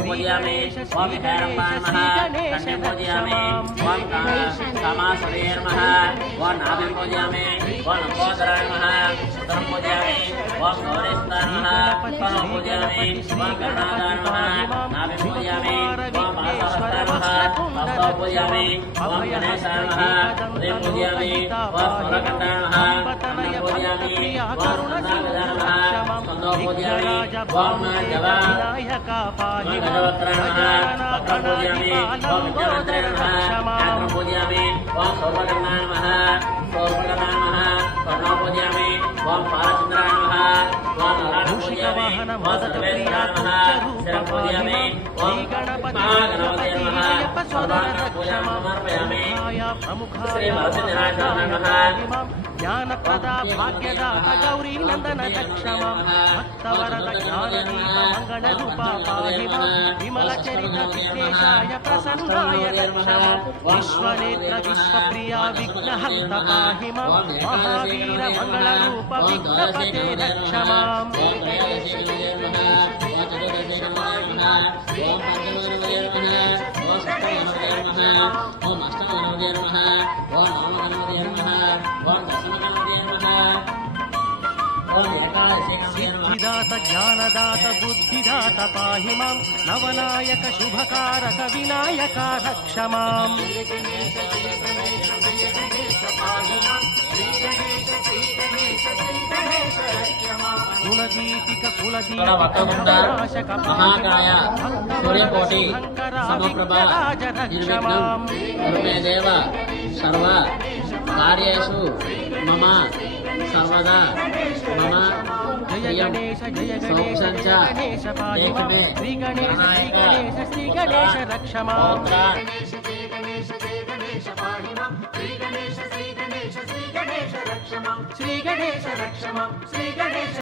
పూజయామి ఓం హేరంబాన్ మహా కన్యం పూజయామి ఓం కామాసురేర్ మహా ఓం నాభిం పూజయామి ఓం లంబోదరాయ మహా ఉదరం పూజయామి ఓం గౌరీస్తార మహా స్వరం పూజయామి ఓం గణనాదాయ మహా నాభిం పూజయామి ఓం పాదహస్తాయ మహా హస్తో పూజయామి ఓం గణేశాయ మహా ఉదయం పూజయామి ఓం స్వరకంఠాయ మహా అన్నం పూజయామి ఓం సదాగజాయ మహా స్కందో పూజయామి ఓం జవా ఓం ఓం పూజయామి ఓం ఓం పూజయామి ఓం శిరం పూజయామి ఓం సర్వాంగ పూజాం సమర్పయామి శ్రీ వరసిద్ధిరాజాయ మహా జ్ఞానప్రదా భాగ్యదాత గౌరీ నందన దక్షమ భక్తవరద జ్ఞానదీప మంగళ రూప పాహి మాం. విమల చరిత విఘ్నేశాయ ప్రసన్నాయ దక్షమ విశ్వనేత్ర విశ్వప్రియ విఘ్నహంత పాహి మాం. మహావీర सिद्धिदात ज्ञानदात बुद्धिदात पाहि माँ नवनायक शुभकारक विनायका रक्ष మహాకాయ సూర్యకోటి సమప్రభ నిర్విఘ్నం సర్వ కార్యేషు మమ సర్వదా మమ ప్రియం శ్రీ గణేశ శ్రీ గణాయక గణేశ శ్రీ గణేశ రక్షమాం. శ్రీ గణేశ రక్షమాం శ్రీ గణేశ